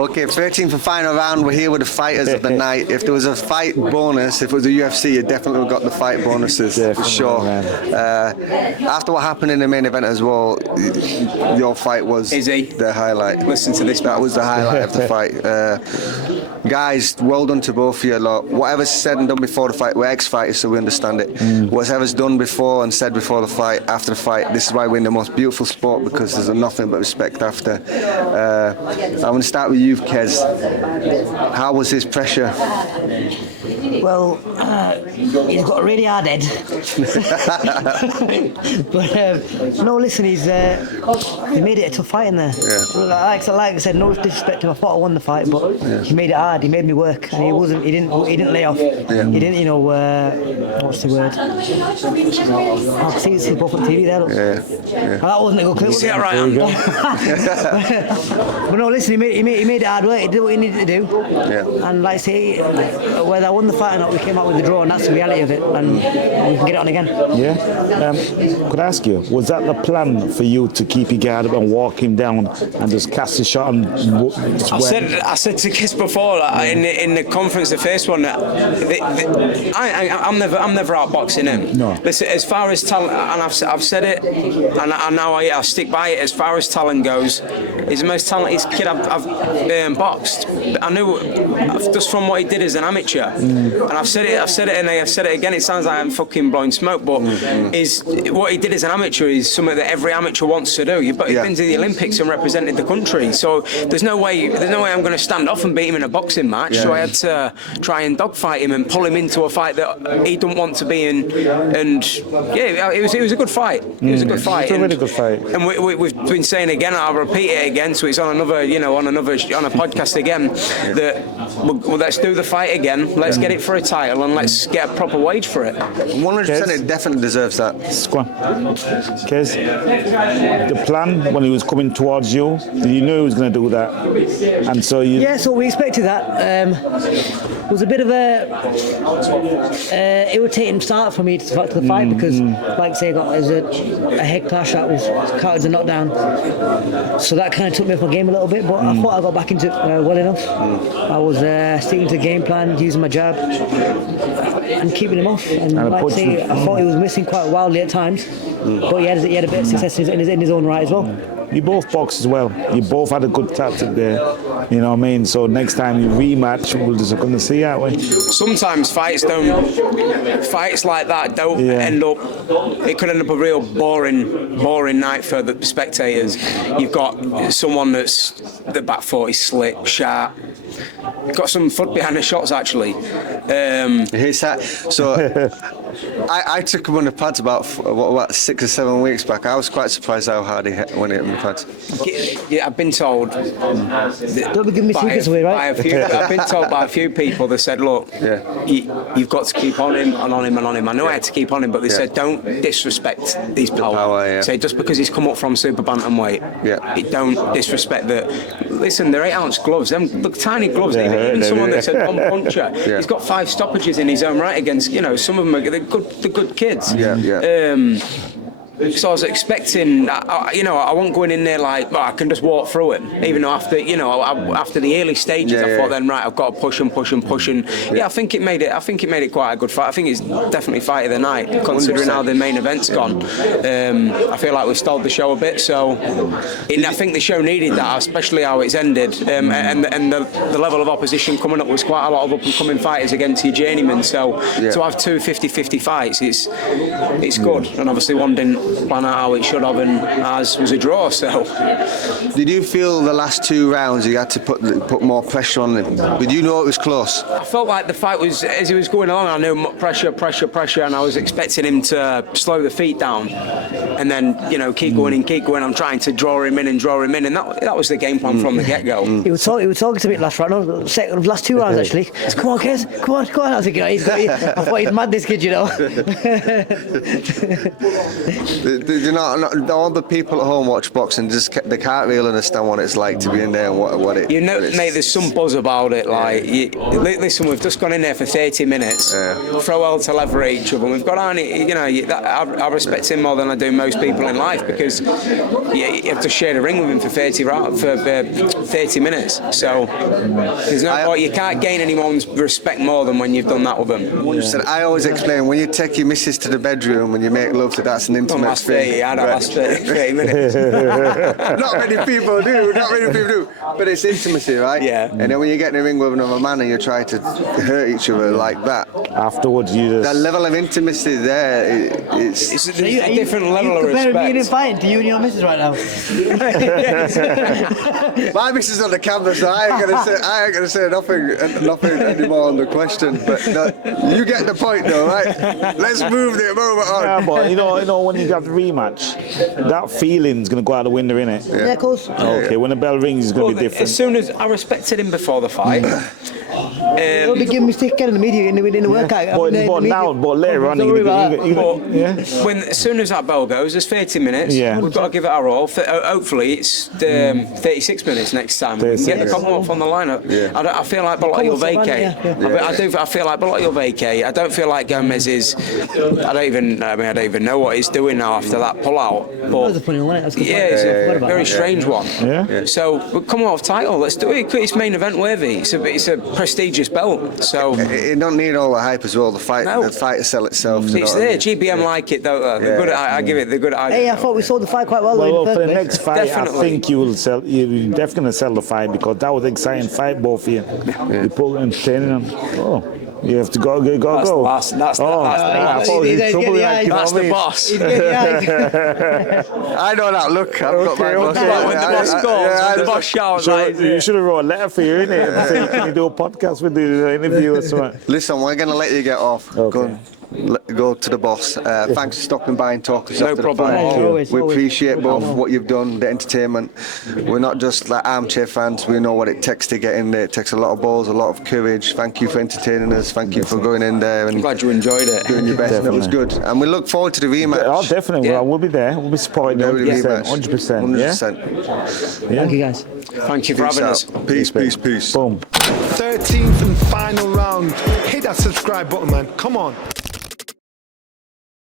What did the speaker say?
Okay, 13th and final round. We're here with the fighters of the night. If there was a fight bonus, if it was a UFC, you definitely would have got the fight bonuses for sure. After what happened in the main event as well, your fight was the highlight. Listen to this. That was the highlight of the fight. Guys, well done to both of you. Look, whatever's said and done before the fight, we're ex-fighters, so we understand it. Whatever's done before and said before the fight, after the fight, this is why we're in the most beautiful sport, because there's nothing but respect after. I'm going to start with you, Qais. How was his pressure? Well, he's got a really hard head. But no, listen, he made it a tough fight in there. Like I said, no disrespect to him. I thought I won the fight, but he made it hard. He made me work, and he didn't lay off. He didn't, what's the word? I think it's both on TV there. Well, that wasn't a good clip. See that right? But no, listen, he made it hard work. He did what he needed to do. And like I say, whether I won the fight or not, we came out with the draw, and that's the reality of it. And we can get it on again. Could I ask you, was that the plan for you to keep your guard up and walk him down and just cast a shot? And I said to Qais before in the conference, the first one, I'm never outboxing him. No. Listen, as far as talent, and I've said it, and now I stick by it. As far as talent goes, he's the most talented kid I've boxed. I knew just from what he did as an amateur, and I've said it, and I've said it again. It sounds like I'm fucking blowing smoke, but is what he did as an amateur is something that every amateur wants to do. He's been to the Olympics and represented the country, so there's no way I'm going to stand off and beat him in a boxing match. So I had to try and dogfight him and pull him into a fight that he didn't want to be in. And it was a good fight. It was a good fight. It's a really good fight. And we've been saying again. I'll repeat it again. So it's on a podcast again. That let's do the fight again. Let's get it for a title and let's get a proper wage for it. 100%, it definitely deserves that. Go on. Qais, the plan when he was coming towards you, you knew he was going to do that, and so you. Yeah, so we expected that. It was a bit of a irritating start for me to the fight because, like I say, it was a head clash that was counted as a knockdown. So that kind of took me off my game a little bit, but I thought I got back into it well enough. I was sticking to the game plan, using my jab, and keeping him off. And like I say, I thought he was missing quite wildly at times, but he had a bit of success in his own right as well. You both boxed as well. You both had a good tactic there. You know what I mean? So next time you rematch, we're just going to see, aren't we? Sometimes fights like that don't end up. It could end up a real boring night for the spectators. You've got someone that's the back foot is slick, sharp. Got some foot behind the shots actually. So I took him on the pads about 6 or 7 weeks back. I was quite surprised how hard he hit when he hit on the pads. Yeah, I've been told. Don't be giving me secrets away, right? I've been told by a few people. They said, "Look, you've got to keep on him and on him and on him." I know I had to keep on him, but they said, "Don't disrespect his power." Say just because he's come up from super bantamweight, don't disrespect that. Listen, they're 8-ounce gloves. Them look tiny gloves. Even someone that's a bomb puncher, he's got 5 stoppages in his own right against. Some of them are the good kids. So I was expecting, I wasn't going in there like, I can just walk through it. Even though after the early stages, I thought then, right, I've got to push and. I think it made it quite a good fight. I think it's definitely fight of the night, considering 100%. How the main event's gone. I feel like we stalled the show a bit, so I think the show needed that, especially how it's ended. And the level of opposition coming up was quite a lot of up-and-coming fighters against your journeyman. So to have 2 50-50 fights, it's good. And obviously one didn't plan out how it should have, and ours was a draw. So, did you feel the last 2 rounds you had to put more pressure on him? Did you know it was close? I felt like the fight was, as it was going along, I knew pressure, and I was expecting him to slow the feet down, and then keep going. I'm trying to draw him in, and that was the game plan from the get-go. He was talking to me last round, last 2 rounds actually. Come on, Qais, come on. I was thinking, I thought he's mad, this kid, All the people at home watch boxing, they can't really understand what it's like to be in there and what it. Mate, there's some buzz about it. Like, listen, we've just gone in there for 30 minutes, throw hell to leather at each other. We've got on it. I respect him more than I do most people in life because you have to share the ring with him for 30 minutes. So there's no point. You can't gain anyone's respect more than when you've done that with them. 100%. I always explain when you take your missus to the bedroom and you make love to that's an intimate Last thing. 30, I know, last 30 minutes. Not many people do. But it's intimacy, right? Yeah. And then when you get in the ring with another man and you try to hurt each other like that, Afterwards, you just... that level of intimacy there, it's It's a different level of comparing me and respect. fighting to you and your missus right now. my missus on the camera, so I ain't gonna say nothing anymore on the question. But no, you get the point, though, right? Let's move the moment on. Yeah, but you know, when you have the rematch, that feeling's gonna go out the window, innit? Yeah, of course. Okay, when the bell rings, it's gonna be different. As soon as I respected him before the fight. He'll be giving me stick in the media in the workout. But later on, Don't worry about that. As soon as that bell goes, there's 30 minutes. Yeah. We've got to give it our all. Hopefully, it's 36 minutes next time. We can get the Commonwealth on the lineup. I feel like Bellotti will vacate. I feel like Bellotti will vacate. I don't feel like Gomez is. I don't even know what he's doing now after that pullout. But That's a funny one, isn't it? That's a good yeah, point. it's a Forgot about very that. strange one. Yeah. So we're Commonwealth title. Let's do it. It's main event worthy. It's a prestigious belt. So It don't need all the hype as well. The fight to sell itself. you know it's what I there. mean? GBM like it though. They're good. I give it the good idea. Hey, I thought we sold the fight quite well Well, in the for the first next place. fight, Definitely. I think you're definitely gonna sell the fight because that was an exciting fight, both of you. You put entertaining on. Oh, you have to go. That's the last. That's I thought he was in trouble. Like, you know That's what I the mean? boss. I know that look. I've got my boss. Like when the boss calls, when the boss shouts, like, You should have wrote a letter for you, innit? Say, can you do a podcast with the interview or something? Listen, we're going to let you get off. Okay. Go to the boss. Thanks for stopping by and talking to us No after problem the at fight. all. Always, We always. appreciate both what you've done, the entertainment. We're not just like armchair fans. We know what it takes to get in there. It takes a lot of balls, a lot of courage. Thank you for entertaining us. Thank you for going in there and I'm glad you enjoyed it. doing your best. And it was good. And we look forward to the rematch. Oh, definitely. Yeah. Well, we'll be there. We'll be supporting Yeah, you the rematch. 100%. 100%. Thank you, guys. Thank you for having us. Peace, peace, peace. Boom. 13th and final round. Hit that subscribe button, man. Come on.